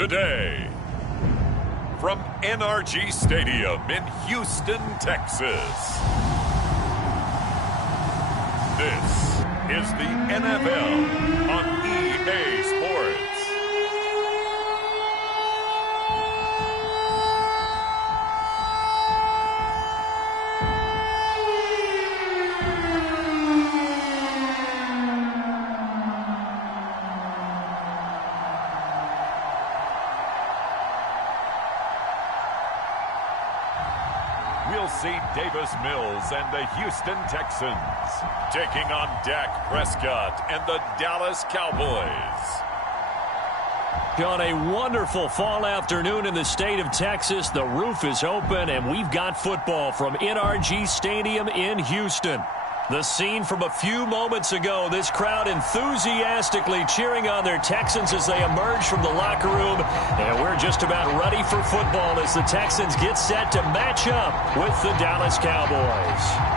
today. From NRG Stadium in Houston, Texas. This is the NFL on EA Sports. We'll see Davis Mills and the Houston Texans taking on Dak Prescott and the Dallas Cowboys. On a wonderful fall afternoon in the state of Texas, the roof is open and we've got football from NRG Stadium in Houston. The scene from a few moments ago, this crowd enthusiastically cheering on their Texans as they emerge from the locker room. And we're just about ready for football as the Texans get set to match up with the Dallas Cowboys.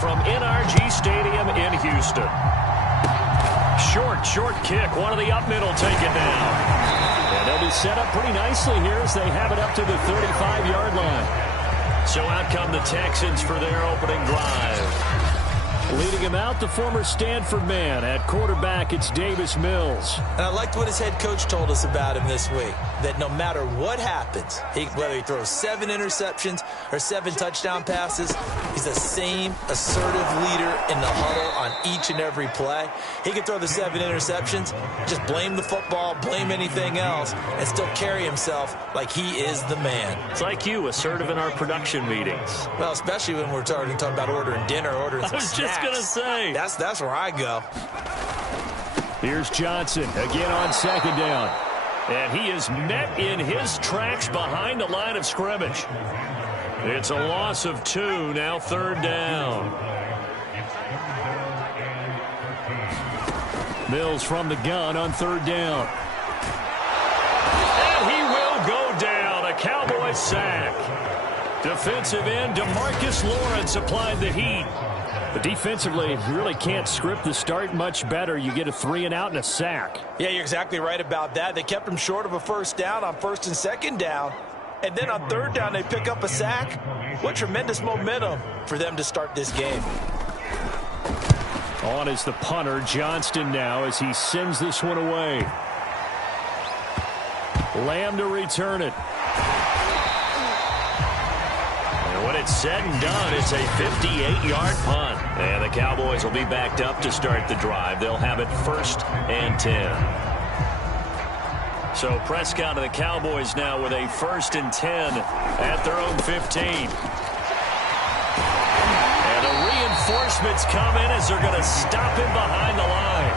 From NRG Stadium in Houston. Short kick. One of the up middle taken down. And they'll be set up pretty nicely here as they have it up to the 35-yard line. So out come the Texans for their opening drive. Leading him out, the former Stanford man. At quarterback, it's Davis Mills. And I liked what his head coach told us about him this week, that no matter what happens, whether he throws 7 interceptions or 7 touchdown passes, he's the same assertive leader in the huddle on each and every play. He can throw the 7 interceptions, just blame the football, blame anything else, and still carry himself like he is the man. It's like you, assertive in our production meetings. Well, especially when we're talking about ordering dinner, ordering some snacks. I was just going to say. That's where I go. Here's Johnson again on second down. And he is met in his tracks behind the line of scrimmage. It's a loss of 2, now third down. Mills from the gun on third down. And he will go down. A Cowboy sack. Defensive end DeMarcus Lawrence applied the heat. But defensively, you really can't script the start much better. You get a 3 and out and a sack. Yeah, you're exactly right about that. They kept him short of a first down on first and second down. And then on third down, they pick up a sack. What tremendous momentum for them to start this game. On is the punter, Johnston now, as he sends this one away. Lamb to return it. And when it's said and done, it's a 58-yard punt. And the Cowboys will be backed up to start the drive. They'll have it 1st and 10. So Prescott and the Cowboys now with a 1st and 10 at their own 15. And the reinforcements come in as they're going to stop him behind the line.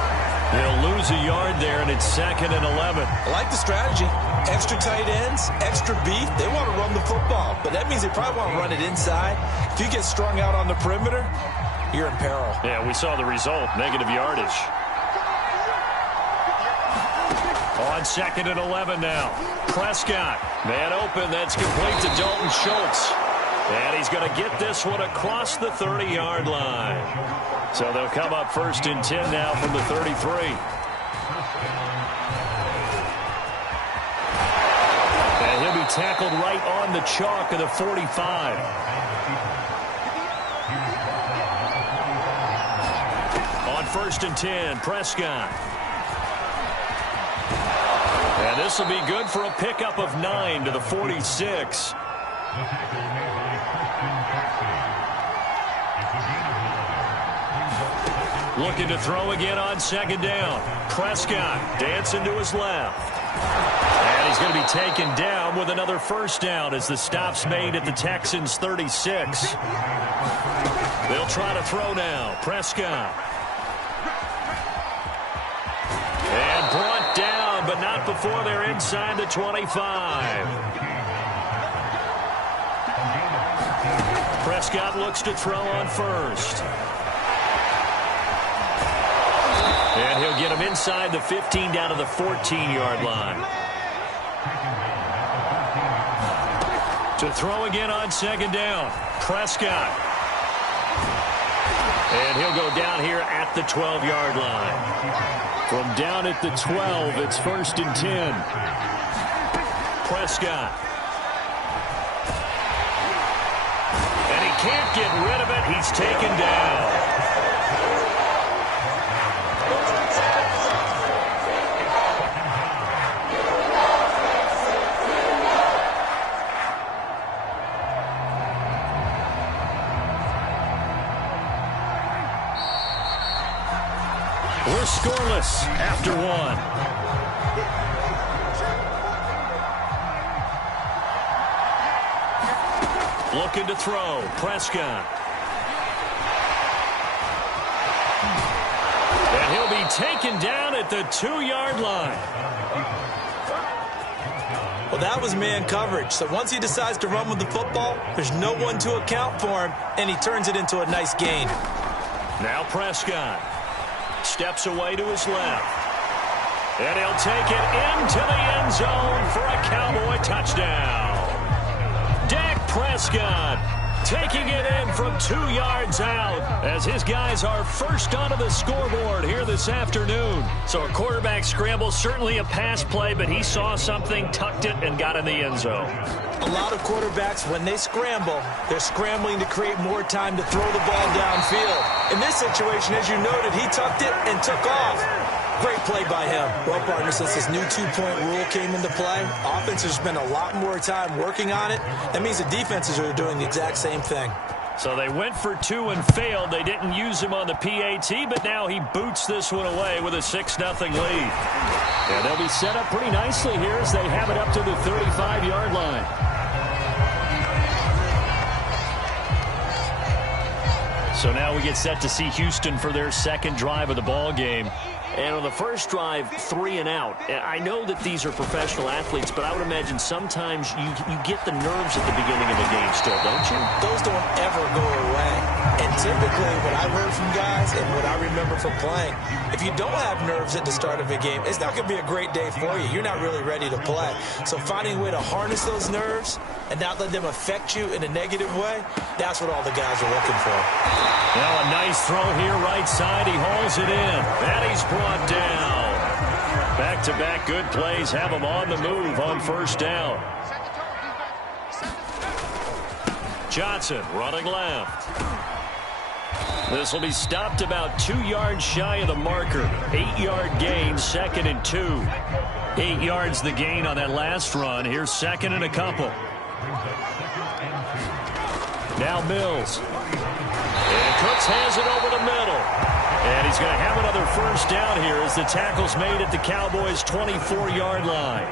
They'll lose a yard there, and it's 2nd and 11. I like the strategy. Extra tight ends, extra beef. They want to run the football, but that means they probably want to run it inside. If you get strung out on the perimeter, you're in peril. Yeah, we saw the result, negative yardage. On 2nd and 11 now. Prescott, man open, that's complete to Dalton Schultz. And he's going to get this one across the 30-yard line. So they'll come up 1st and 10 now from the 33. And he'll be tackled right on the chalk of the 45. On 1st and 10, Prescott. And this will be good for a pickup of 9 to the 46. Looking to throw again on 2nd down. Prescott dancing to his left. And he's going to be taken down with another 1st down as the stop's made at the Texans' 36. They'll try to throw now. Prescott. And brought down, but not before they're inside the 25. Prescott looks to throw on first. And he'll get him inside the 15 down to the 14-yard line. To throw again on second down. Prescott. And he'll go down here at the 12-yard line. From down at the 12, it's 1st and 10. Prescott. And he can't get rid of it. He's taken down. We're scoreless after one. Looking to throw. Prescott. And he'll be taken down at the 2-yard line. Well, that was man coverage. So once he decides to run with the football, there's no one to account for him, and he turns it into a nice gain. Now Prescott. Steps away to his left. And he'll take it into the end zone for a Cowboy touchdown. Dak Prescott taking it in from 2 yards out as his guys are first onto the scoreboard here this afternoon. So a quarterback scramble, certainly a pass play, but he saw something, tucked it, and got in the end zone. A lot of quarterbacks, when they scramble, they're scrambling to create more time to throw the ball downfield. In this situation, as you noted, he tucked it and took off. Great play by him. Well, partner, since this new two-point rule came into play, offenses spend a lot more time working on it. That means the defenses are doing the exact same thing. So they went for 2 and failed. They didn't use him on the PAT, but now he boots this one away with a 6-0 lead. And they'll be set up pretty nicely here as they have it up to the 35-yard line. So now we get set to see Houston for their second drive of the ball game. And on the first drive, 3 and out. I know that these are professional athletes, but I would imagine sometimes you get the nerves at the beginning of a game still, don't you? Those don't ever go away. And typically what I've heard from guys and what I remember from playing, if you don't have nerves at the start of a game, it's not going to be a great day for you. You're not really ready to play. So finding a way to harness those nerves and not let them affect you in a negative way, that's what all the guys are looking for. Now a nice throw here right side. He hauls it in. And he's brought down. Back-to-back good plays have him on the move on first down. Johnson running left. This will be stopped about 2 yards shy of the marker. 8-yard gain, 2nd and 2. 8 yards the gain on that last run. Here's 2nd and a couple. Now Mills. And Cooks has it over the middle. And he's going to have another first down here as the tackle's made at the Cowboys' 24-yard line.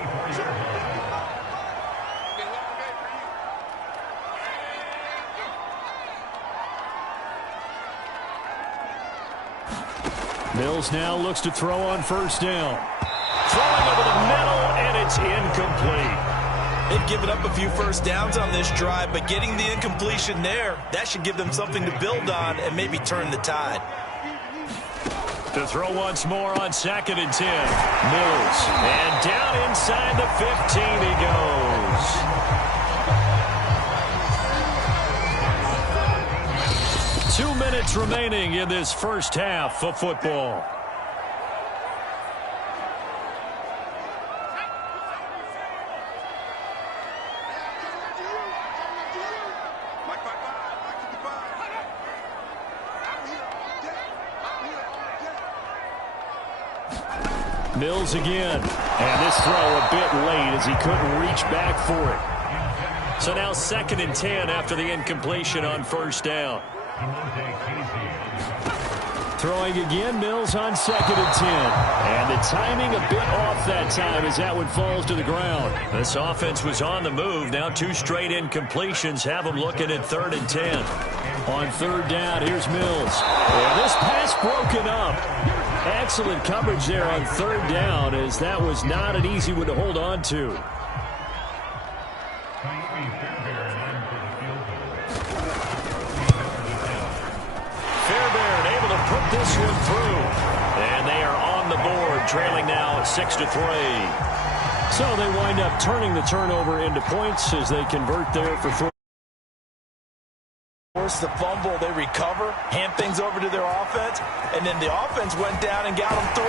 Mills now looks to throw on first down. Throwing over the middle, and it's incomplete. They've given up a few first downs on this drive, but getting the incompletion there, that should give them something to build on and maybe turn the tide. To throw once more on 2nd and 10. Mills. And down inside the 15 he goes. 2 minutes remaining in this first half of football. Mills again. And this throw a bit late as he couldn't reach back for it. So now 2nd and 10 after the incompletion on first down. Throwing again, Mills on 2nd and 10. And the timing a bit off that time as that one falls to the ground. This offense was on the move. Now 2 straight incompletions have them looking at 3rd and 10. On 3rd down, here's Mills. And this pass broken up. Excellent coverage there on 3rd down as that was not an easy one to hold on to. this one through. And they are on the board, trailing now 6-3. So they wind up turning the turnover into points as they convert there for 3. Force the fumble, they recover, hand things over to their offense, and then the offense went down and got them 3.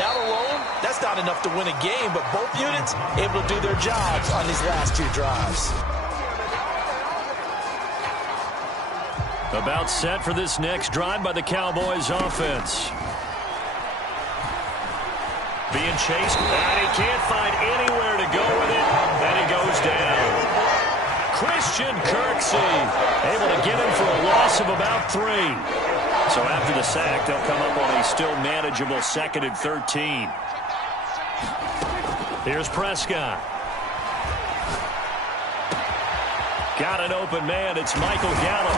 That alone, that's not enough to win a game, but both units able to do their jobs on these last 2 drives. About set for this next drive by the Cowboys offense. Being chased, and he can't find anywhere to go with it, and he goes down. Christian Kirksey able to get him for a loss of about 3. So after the sack, they'll come up on a still manageable 2nd and 13. Here's Prescott. Got an open man. It's Michael Gallup.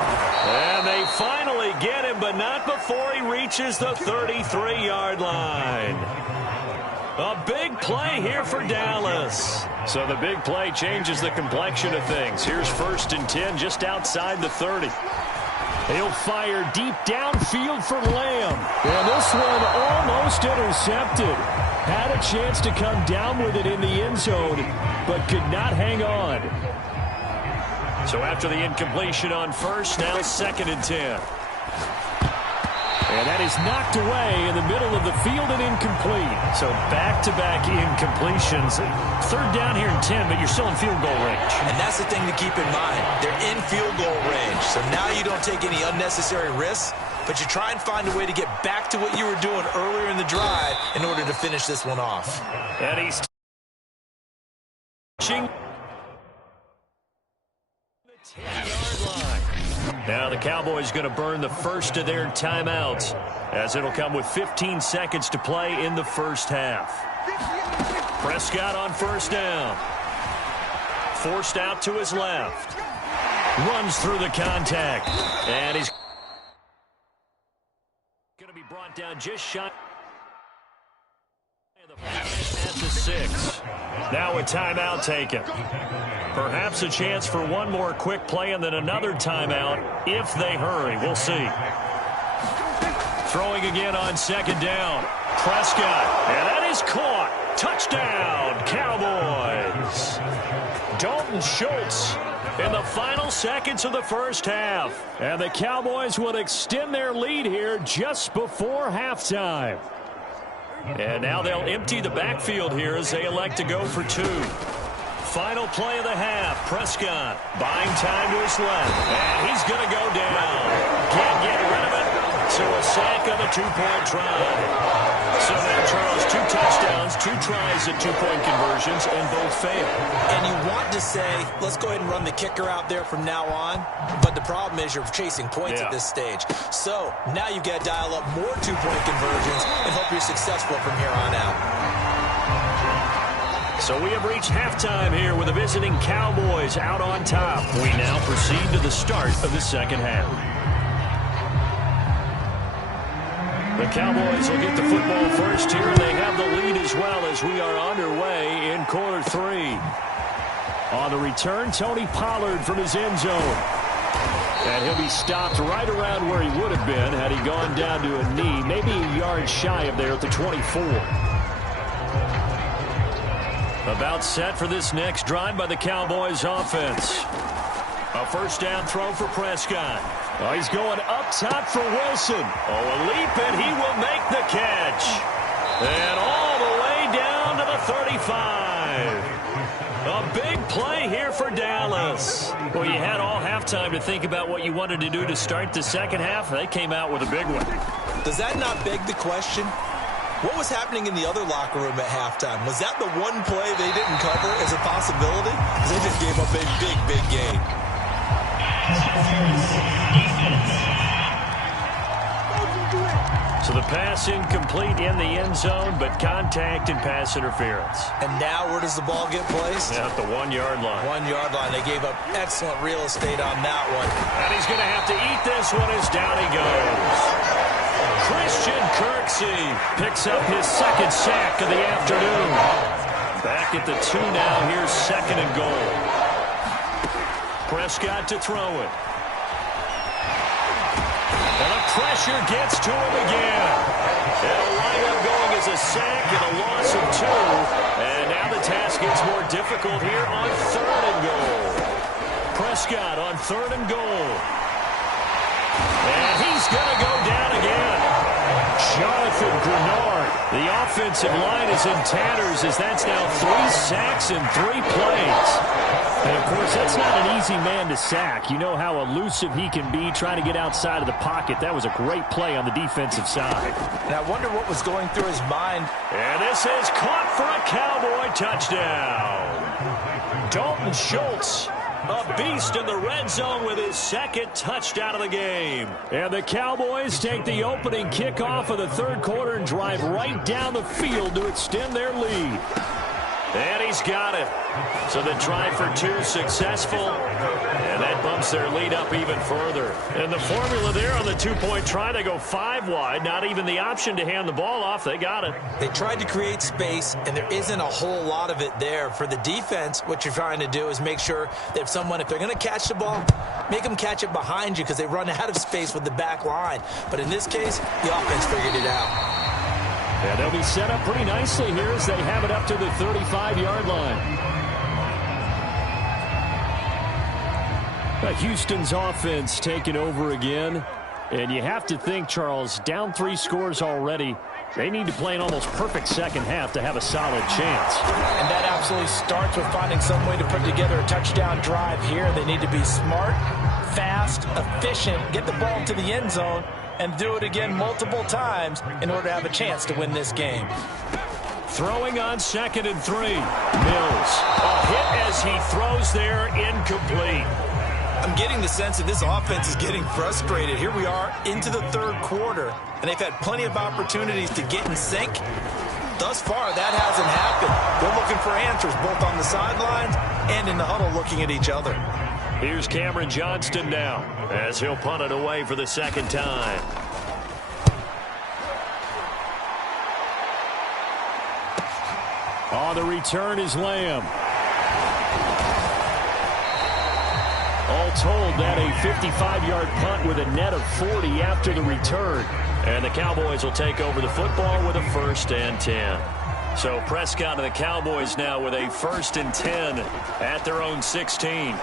And they finally get him, but not before he reaches the 33-yard line. A big play here for Dallas. So the big play changes the complexion of things. Here's 1st and 10 just outside the 30. He'll fire deep downfield for Lamb. And this one almost intercepted. Had a chance to come down with it in the end zone, but could not hang on. So after the incompletion on 1st, now 2nd and 10. And that is knocked away in the middle of the field and incomplete. So back-to-back incompletions. 3rd down here and 10, but you're still in field goal range. And that's the thing to keep in mind. They're in field goal range. So now you don't take any unnecessary risks, but you try and find a way to get back to what you were doing earlier in the drive in order to finish this one off. And he's touching the 10-yard line. Now the Cowboys going to burn the first of their timeouts, as it'll come with 15 seconds to play in the first half. Prescott on 1st down. Forced out to his left. Runs through the contact. And he's going to be brought down just shy at the 6. Now a timeout taken. Perhaps a chance for one more quick play and then another timeout if they hurry. We'll see. Throwing again on 2nd down. Prescott, and that is caught. Touchdown, Cowboys. Dalton Schultz in the final seconds of the first half. And the Cowboys will extend their lead here just before halftime. And now they'll empty the backfield here as they elect to go for 2. Final play of the half. Prescott buying time to his left. And he's going to go down. Can't get rid of it. So a sack on the 2-point try. So now, Charles, 2 touchdowns, 2 tries at 2-point conversions, and both fail. And you want to say, let's go ahead and run the kicker out there from now on. But the problem is you're chasing points at this stage. So now you've got to dial up more 2-point conversions and hope you're successful from here on out. So we have reached halftime here with the visiting Cowboys out on top. We now proceed to the start of the second half. The Cowboys will get the football first here. They have the lead as well as we are underway in quarter 3. On the return, Tony Pollard from his end zone. And he'll be stopped right around where he would have been had he gone down to a knee, maybe a yard shy of there at the 24. About set for this next drive by the Cowboys offense. A 1st down throw for Prescott. Oh, he's going up top for Wilson. Oh, a leap, and he will make the catch. And all the way down to the 35. A big play here for Dallas. Well, you had all halftime to think about what you wanted to do to start the second half. They came out with a big one. Does that not beg the question? What was happening in the other locker room at halftime? Was that the one play they didn't cover as a possibility? Because they just gave up a big, big gain. So the pass incomplete in the end zone, but contact and pass interference. And now where does the ball get placed? At the 1-yard line. 1-yard line. They gave up excellent real estate on that one. And he's going to have to eat this one as down he goes. Christian Kirksey picks up his 2nd sack of the afternoon. Back at the 2 now. Here's 2nd and goal. Prescott to throw it. And a pressure gets to him again. It'll wind up going as a sack and a loss of 2. And now the task gets more difficult here on 3rd and goal. Prescott on 3rd and goal. And he's going to go down again. Jonathan Grenard. The offensive line is in tatters as that's now 3 sacks in 3 plays. And, of course, that's not an easy man to sack. You know how elusive he can be trying to get outside of the pocket. That was a great play on the defensive side. And I wonder what was going through his mind. And this is caught for a Cowboy touchdown. Dalton Schultz, a beast in the red zone with his 2nd touchdown of the game. And the Cowboys take the opening kickoff of the 3rd quarter and drive right down the field to extend their lead. And he's got it. So the try for 2 successful. And that bumps their lead up even further. And the formula there on the 2-point try, they go 5 wide. Not even the option to hand the ball off. They got it. They tried to create space, and there isn't a whole lot of it there. For the defense, what you're trying to do is make sure that if they're going to catch the ball, make them catch it behind you because they run out of space with the back line. But in this case, the offense figured it out. And they'll be set up pretty nicely here as they have it up to the 35-yard line. Houston's offense taking over again. And you have to think, Charles, down 3 scores already. They need to play an almost perfect second half to have a solid chance. And that absolutely starts with finding some way to put together a touchdown drive here. They need to be smart, fast, efficient, get the ball to the end zone, and do it again multiple times in order to have a chance to win this game. Throwing on 2nd and 3. Mills. A hit as he throws there, incomplete. I'm getting the sense that this offense is getting frustrated. Here we are into the 3rd quarter, and they've had plenty of opportunities to get in sync. Thus far, that hasn't happened. They're looking for answers both on the sidelines and in the huddle looking at each other. Here's Cameron Johnston now as he'll punt it away for the 2nd time. On the return is Lamb. All told, that a 55-yard punt with a net of 40 after the return. And the Cowboys will take over the football with a 1st and 10. So Prescott and the Cowboys now with a 1st and 10 at their own 16.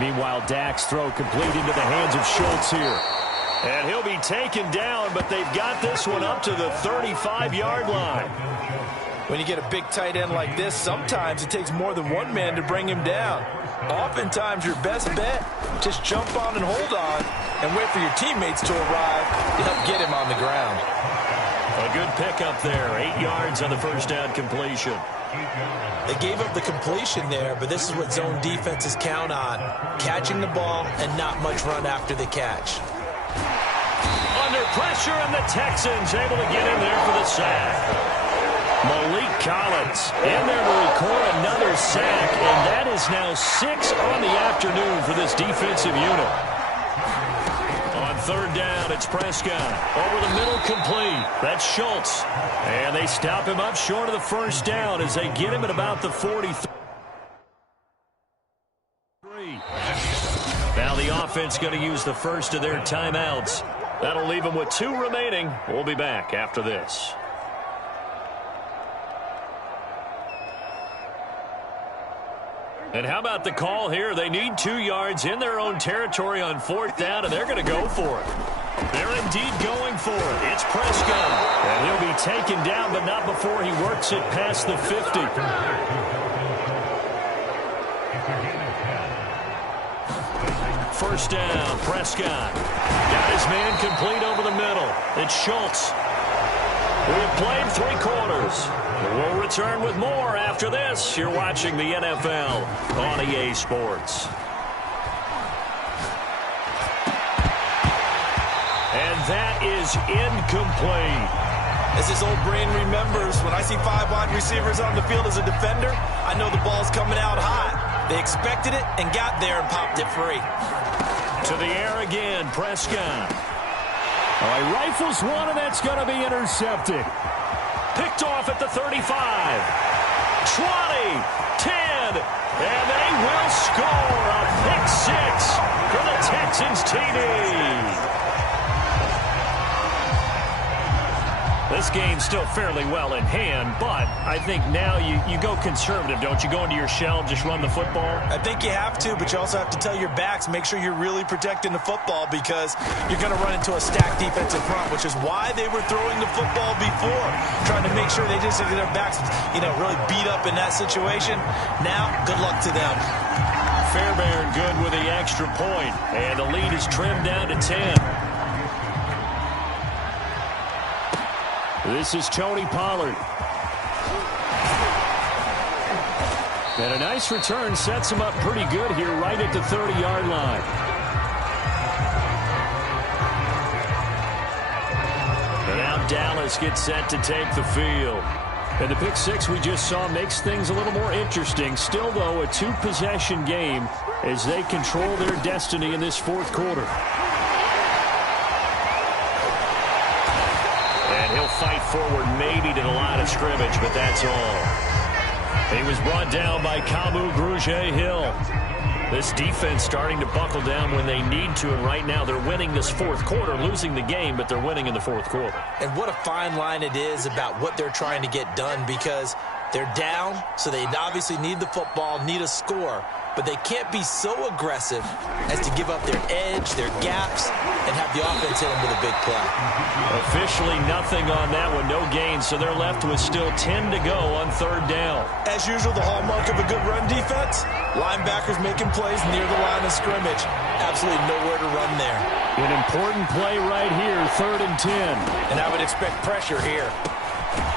Meanwhile, Dak's throw complete into the hands of Schultz here. And he'll be taken down, but they've got this one up to the 35-yard line. When you get a big tight end like this, sometimes it takes more than one man to bring him down. Oftentimes, your best bet, just jump on and hold on and wait for your teammates to arrive to help get him on the ground. A good pickup there, 8 yards on the 1st down completion. They gave up the completion there, but this is what zone defenses count on, catching the ball and not much run after the catch. Under pressure, and the Texans able to get in there for the sack. Malik Collins in there to record another sack, and that is now 6 on the afternoon for this defensive unit. On 3rd down, it's Prescott. Over the middle, complete. That's Schultz. And they stop him up short of the 1st down as they get him at about the 43. Now the offense going to use the first of their timeouts. That'll leave them with 2 remaining. We'll be back after this. And how about the call here? They need 2 yards in their own territory on 4th down, and they're going to go for it. They're indeed going for it. It's Prescott. And he'll be taken down, but not before he works it past the 50. First down, Prescott. Got his man complete over the middle. It's Schultz. We've played 3 quarters. We'll return with more after this. You're watching the NFL on EA Sports. And that is incomplete. As his old brain remembers, when I see 5 wide receivers on the field as a defender, I know the ball's coming out hot. They expected it and got there and popped it free. To the air again, Prescott. All right, rifles one, and that's going to be intercepted. Picked off at the 35. 20, 10, and they will score a pick 6 for the Texans TD. This game's still fairly well in hand, but I think now you go conservative, don't you? Go into your shell, just run the football? I think you have to, but you also have to tell your backs, make sure you're really protecting the football because you're going to run into a stacked defensive front, which is why they were throwing the football before, trying to make sure they just get their backs, really beat up in that situation. Now, good luck to them. Fairbairn good with the extra point, and the lead is trimmed down to 10. This is Tony Pollard. And a nice return sets him up pretty good here right at the 30-yard line. And now Dallas gets set to take the field. And the pick six we just saw makes things a little more interesting. Still, though, a two-possession game as they control their destiny in this fourth quarter. He'll fight forward maybe to the line of scrimmage, but that's all. He was brought down by Kamu Grugier-Hill. This defense starting to buckle down when they need to, and right now they're winning this fourth quarter, losing the game, but they're winning in the fourth quarter. And what a fine line it is about what they're trying to get done because they're down, so they obviously need the football, need a score. But they can't be so aggressive as to give up their edge, their gaps, and have the offense hit them with a big play. Officially nothing on that one, no gain, so they're left with still 10 to go on third down. As usual, the hallmark of a good run defense, linebackers making plays near the line of scrimmage. Absolutely nowhere to run there. An important play right here, 3rd and 10. And I would expect pressure here.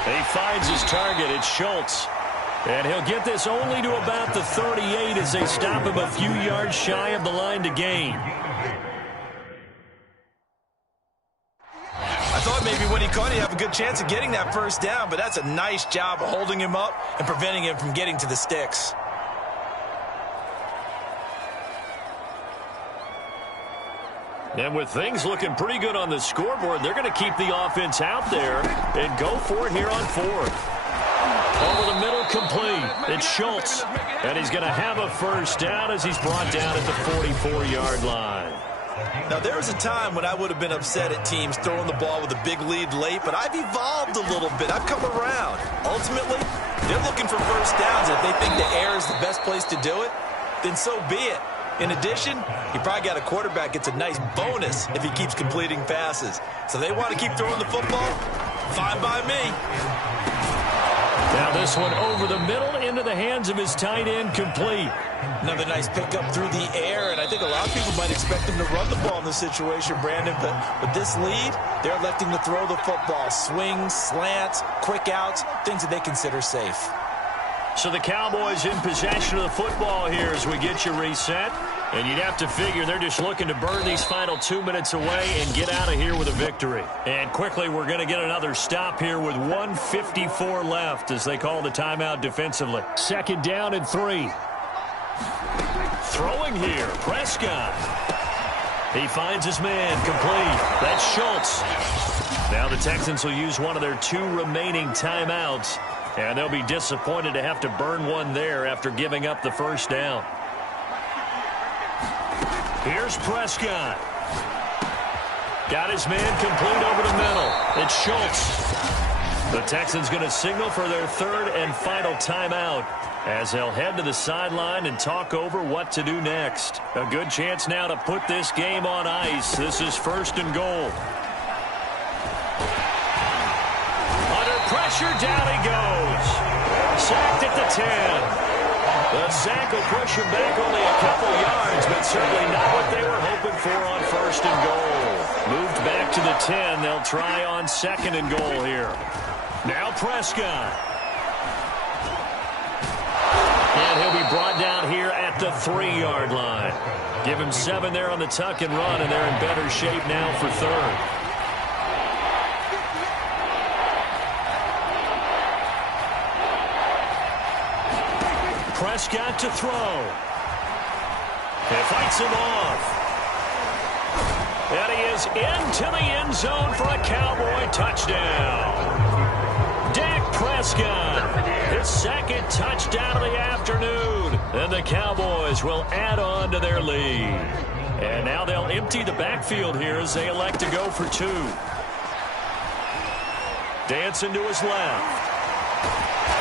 He finds his target, it's Schultz. And he'll get this only to about the 38 as they stop him a few yards shy of the line to gain. I thought maybe when he caught, he'd have a good chance of getting that first down, but that's a nice job of holding him up and preventing him from getting to the sticks. And with things looking pretty good on the scoreboard, they're going to keep the offense out there and go for it here on fourth. Over the middle, complete. It's Schultz. And he's going to have a first down as he's brought down at the 44-yard line. Now, there was a time when I would have been upset at teams throwing the ball with a big lead late, but I've evolved a little bit. I've come around. Ultimately, they're looking for first downs. If they think the air is the best place to do it, then so be it. In addition, you probably got a quarterback gets a nice bonus if he keeps completing passes. So they want to keep throwing the football? Fine by me. Now this one over the middle into the hands of his tight end, complete. Another nice pickup through the air, and I think a lot of people might expect him to run the ball in this situation, Brandon, but with this lead, they're electing to throw the football. Swings, slants, quick outs, things that they consider safe. So the Cowboys in possession of the football here as we get you reset. And you'd have to figure they're just looking to burn these final 2 minutes away and get out of here with a victory. And quickly, we're going to get another stop here with 1:54 left as they call the timeout defensively. 2nd down and 3. Throwing here, Prescott. He finds his man, complete. That's Schultz. Now the Texans will use one of their 2 remaining timeouts. And they'll be disappointed to have to burn one there after giving up the first down. Here's Prescott. Got his man complete over the middle. It's Schultz. The Texans going to signal for their 3rd and final timeout as they'll head to the sideline and talk over what to do next. A good chance now to put this game on ice. This is 1st and goal. Under pressure, down he goes. Sacked at the 10. The sack will push him back only a couple yards, but certainly not what they were hoping for on 1st and goal. Moved back to the 10. They'll try on 2nd and goal here. Now Prescott. And he'll be brought down here at the 3-yard line. Give him 7 there on the tuck and run, and they're in better shape now for 3rd. Prescott to throw. He fights him off. And he is into the end zone for a Cowboy touchdown. Dak Prescott, his 2nd touchdown of the afternoon. And the Cowboys will add on to their lead. And now they'll empty the backfield here as they elect to go for 2. Dancing to his left.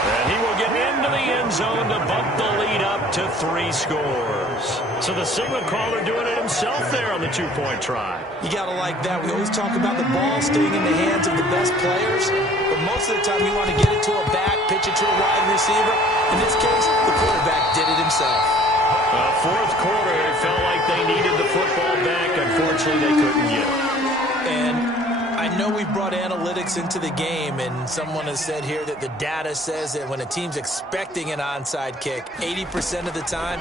And he will get into the end zone to bump the lead up to 3 scores. So the signal caller doing it himself there on the 2-point try. You got to like that. We always talk about the ball staying in the hands of the best players, but most of the time you want to get it to a back, pitch it to a wide receiver. In this case, the quarterback did it himself. Fourth quarter, it felt like they needed the football back. Unfortunately, they couldn't get it. And I know we brought analytics into the game, and someone has said here that the data says that when a team's expecting an onside kick, 80% of the time,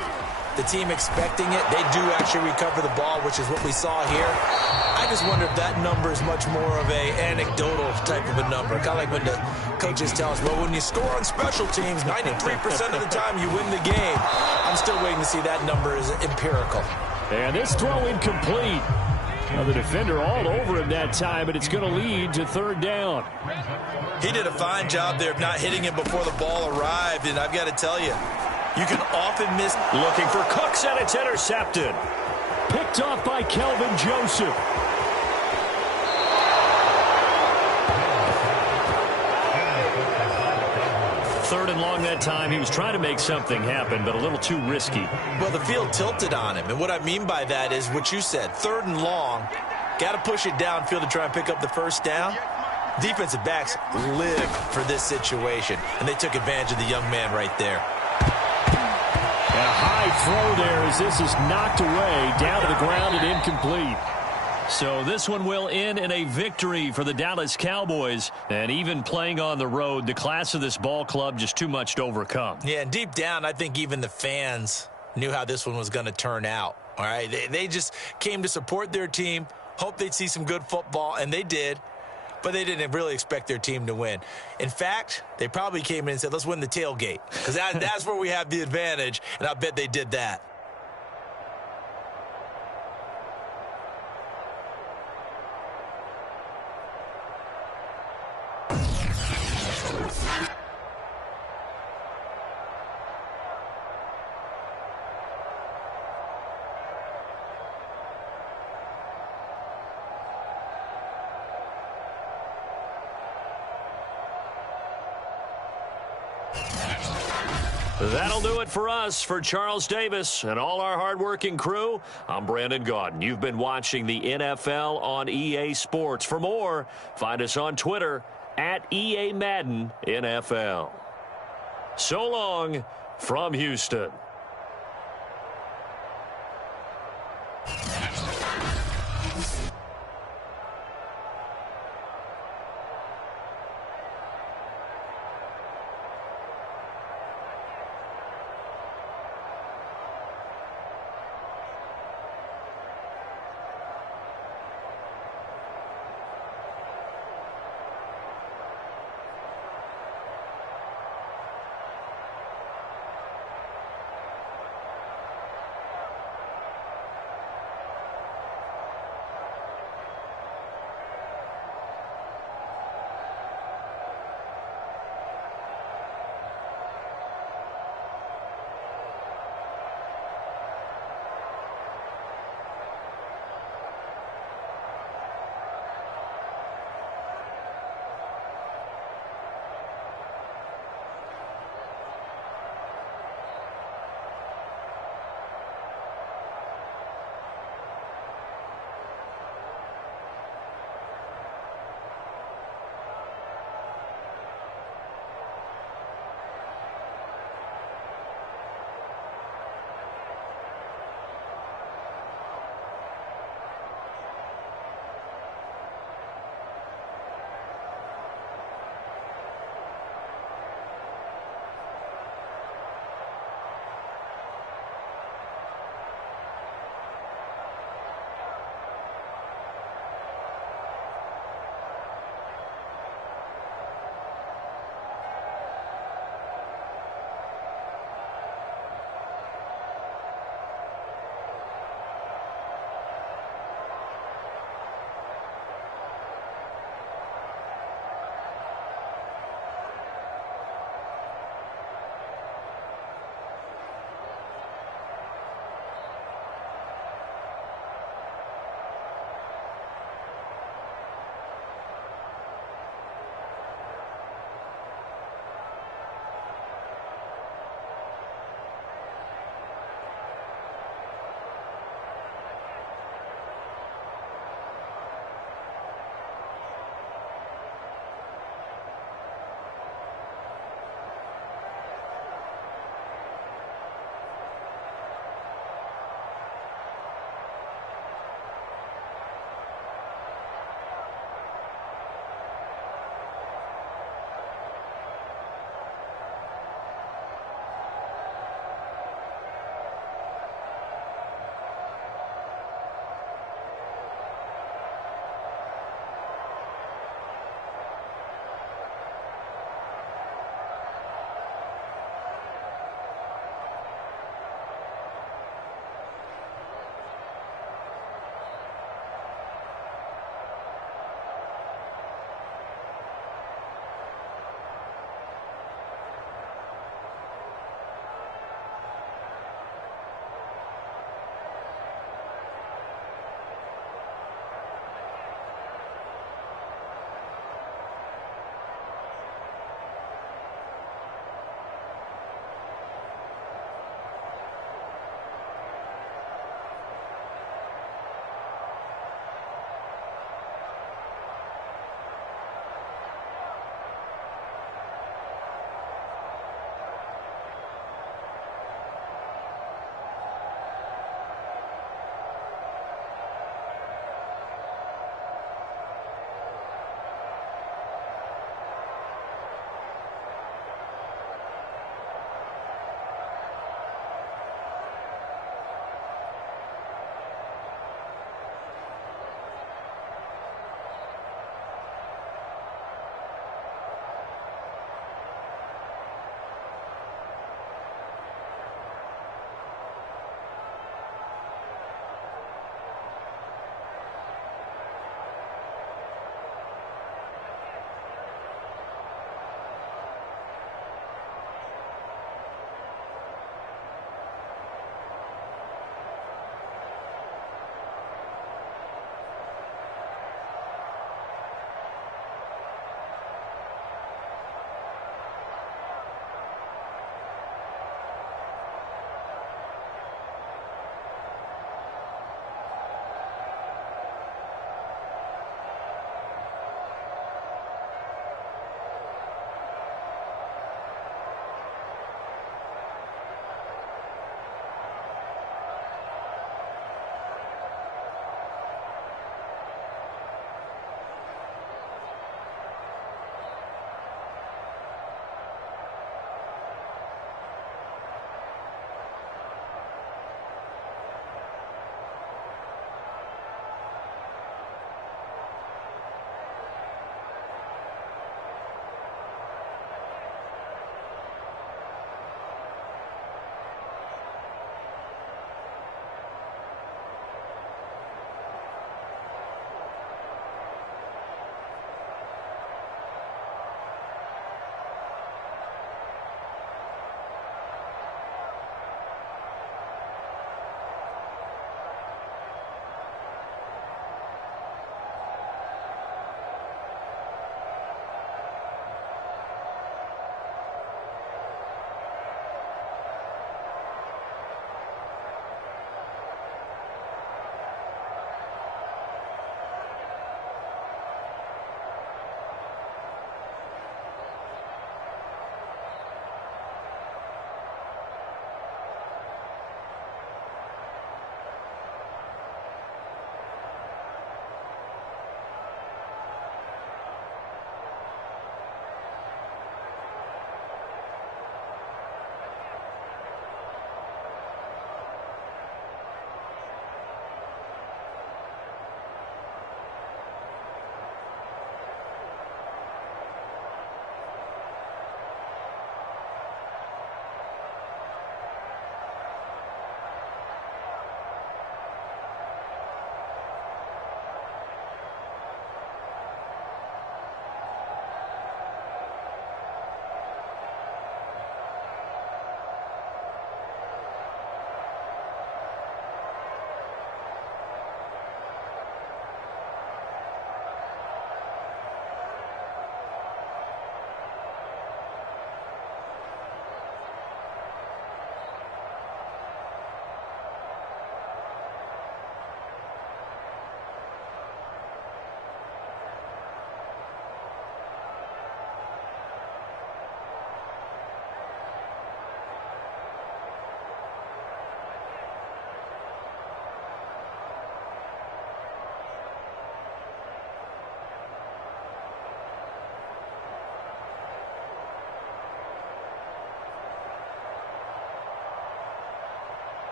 the team expecting it, they do actually recover the ball, which is what we saw here. I just wonder if that number is much more of a anecdotal type of a number. Kind of like when the coaches tell us, well, when you score on special teams, 93% of the time you win the game. I'm still waiting to see that number is empirical. And this throw incomplete. Now the defender all over him that time, but it's going to lead to 3rd down. He did a fine job there of not hitting him before the ball arrived, and I've got to tell you, you can often miss. Looking for Cooks, and it's intercepted. Picked off by Kelvin Joseph. Third and long that time. He was trying to make something happen, but a little too risky. Well, the field tilted on him, and what I mean by that is what you said. 3rd and long, got to push it downfield to try and pick up the 1st down. Defensive backs live for this situation, and they took advantage of the young man right there. A high throw there as this is knocked away, down to the ground and incomplete. So this one will end in a victory for the Dallas Cowboys. And even playing on the road, the class of this ball club just too much to overcome. Yeah, and deep down, I think even the fans knew how this one was going to turn out. All right, they just came to support their team, hoped they'd see some good football, and they did. But they didn't really expect their team to win. In fact, they probably came in and said, let's win the tailgate. Because that's where we have the advantage, and I bet they did that. That'll do it for us. For Charles Davis and all our hardworking crew, I'm Brandon Gaudin. You've been watching the NFL on EA Sports. For more, find us on Twitter at EA Madden NFL. So long from Houston.